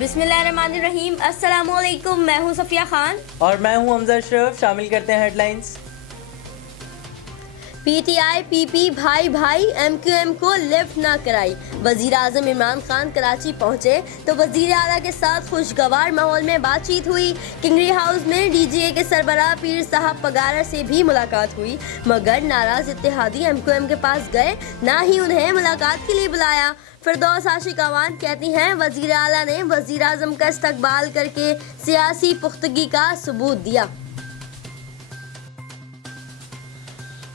بسم اللہ الرحمن الرحیم. السلام علیکم. میں ہوں صفیہ خان اور میں ہوں حمزہ اشرف. شامل کرتے ہیں headlines. P T I P P بھائی بھائی ایم کیو ایم کو لفٹ نہ کرائی. وزیر اعظم عمران خان کراچی پہنچے تو وزیر اعلیٰ کے ساتھ خوشگوار ماحول میں بات چیت ہوئی. کنگری ہاؤس میں ڈی جی اے کے سربراہ پیر صاحب پگارا سے بھی ملاقات ہوئی، مگر ناراض اتحادی ایم کیو ایم کے پاس گئے، نہ ہی انہیں ملاقات کے لیے بلایا. فردوس عاشق اعوان کہتی ہیں وزیر اعلیٰ نے وزیر اعظم کا استقبال کر کے سیاسی پختگی کا ثبوت دیا.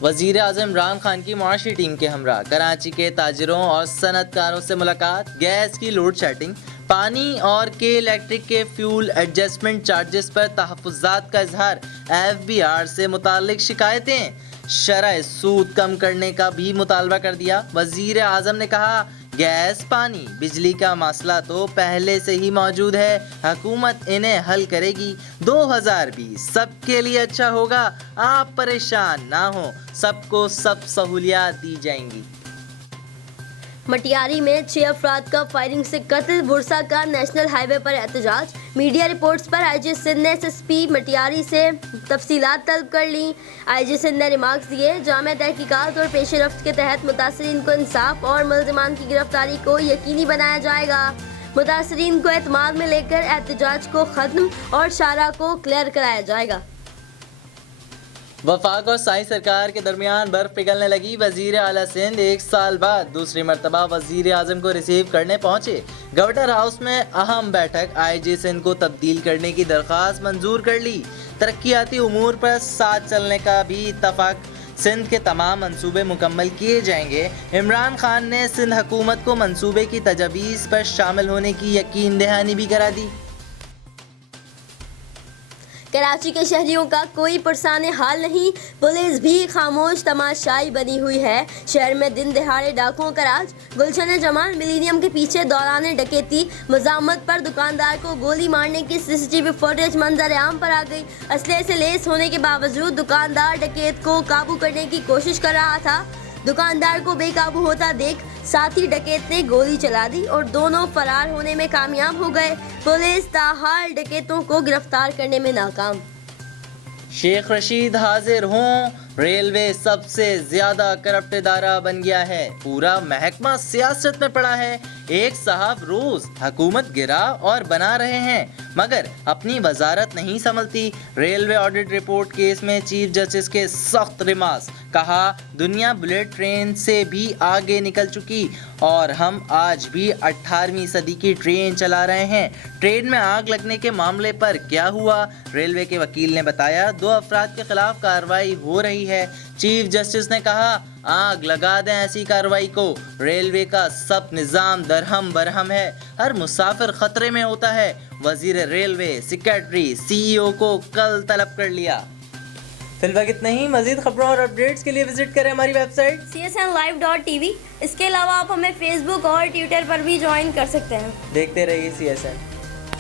وزیر اعظم عمران خان کی معاشی ٹیم کے ہمراہ کراچی کے تاجروں اور صنعت کاروں سے ملاقات. گیس کی لوڈ شیڈنگ، پانی اور الیکٹرک کے فیول ایڈجسٹمنٹ چارجز پر تحفظات کا اظہار. ایف بی آر سے متعلق شکایتیں، شرح سود کم کرنے کا بھی مطالبہ کر دیا. وزیر اعظم نے کہا گیس، پانی، بجلی کا مسئلہ تو پہلے سے ہی موجود ہے، حکومت انہیں حل کرے گی. 2020 سب کے لیے اچھا ہوگا، آپ پریشان نہ ہوں، سب کو سب سہولیات دی جائیں گی. مٹیاری میں 6 افراد کا فائرنگ سے قتل. برسا کا نیشنل ہائی وے پر احتجاج. میڈیا رپورٹس پر آئی جی سندھ نے ایس ایس پی مٹیاری سے تفصیلات طلب کر لیں. آئی جی سندھ نے ریمارکس دیے، جامع تحقیقات اور پیش رفت کے تحت متاثرین کو انصاف اور ملزمان کی گرفتاری کو یقینی بنایا جائے گا. متاثرین کو اعتماد میں لے کر احتجاج کو ختم اور شارع کو کلیئر کرایا جائے گا. وفاق اور سائی سرکار کے درمیان برف پگھلنے لگی. وزیر اعلیٰ سندھ 1 سال بعد دوسری مرتبہ وزیر اعظم کو ریسیو کرنے پہنچے. گورنر ہاؤس میں اہم بیٹھک. آئی جی سندھ کو تبدیل کرنے کی درخواست منظور کر لی. ترقیاتی امور پر ساتھ چلنے کا بھی اتفاق. سندھ کے تمام منصوبے مکمل کیے جائیں گے. عمران خان نے سندھ حکومت کو منصوبے کی تجاویز پر شامل ہونے کی یقین دہانی بھی کرا دی. کراچی کے شہریوں کا کوئی پرسان حال نہیں، پولیس بھی خاموش تماشائی بنی ہوئی ہے. شہر میں دن دہاڑے ڈاکوؤں کا راج. گلشن جمال ملینیم کے پیچھے دوران ڈکیتی، مزاحمت پر دکاندار کو گولی مارنے کی سی سی ٹی وی فوٹیج منظر عام پر آ گئی. اسلحے سے لیس ہونے کے باوجود دکاندار ڈکیت کو قابو کرنے کی کوشش کر رہا تھا. دکاندار کو بے قابو ہوتا دیکھ ساتھی ڈکیت نے گولی چلا دی اور دونوں فرار ہونے میں کامیاب ہو گئے. پولیس تاحال ڈکیتوں کو گرفتار کرنے میں ناکام. شیخ رشید حاضر ہوں، ریلوے سب سے زیادہ کرپٹ ادارہ بن گیا ہے، پورا محکمہ سیاست میں پڑا ہے. ایک صاحب روز حکومت گرا اور بنا رہے ہیں مگر اپنی وزارت نہیں سنبھلتی. ریلوے آڈٹ رپورٹ کیس میں چیف جسٹس کے سخت ریمارکس. کہا دنیا بلیٹ ٹرین سے بھی آگے نکل چکی اور ہم آج بھی 18ویں صدی کی ٹرین چلا رہے ہیں. ٹرین میں آگ لگنے کے معاملے پر کیا ہوا؟ ریلوے کے وکیل نے بتایا 2 افراد کے خلاف کارروائی ہو رہی ہے. چیف جسٹس نے کہا آگ لگا دیں ایسی کارروائی کو. ریلوے کا سب نظام درہم برہم ہے، ہر مسافر خطرے میں ہوتا ہے. وزیر ریلوے، سیکریٹری، سی ای او کو کل طلب کر لیا. فی الوقت اتنا ہی. مزید خبروں اور اپڈیٹس کے لیے وزٹ کریں ہماری ویب سائٹ csnlive.tv. اس کے علاوہ آپ ہمیں فیس بک اور ٹویٹر پر بھی جوائن کر سکتے ہیں. دیکھتے رہیے CSN.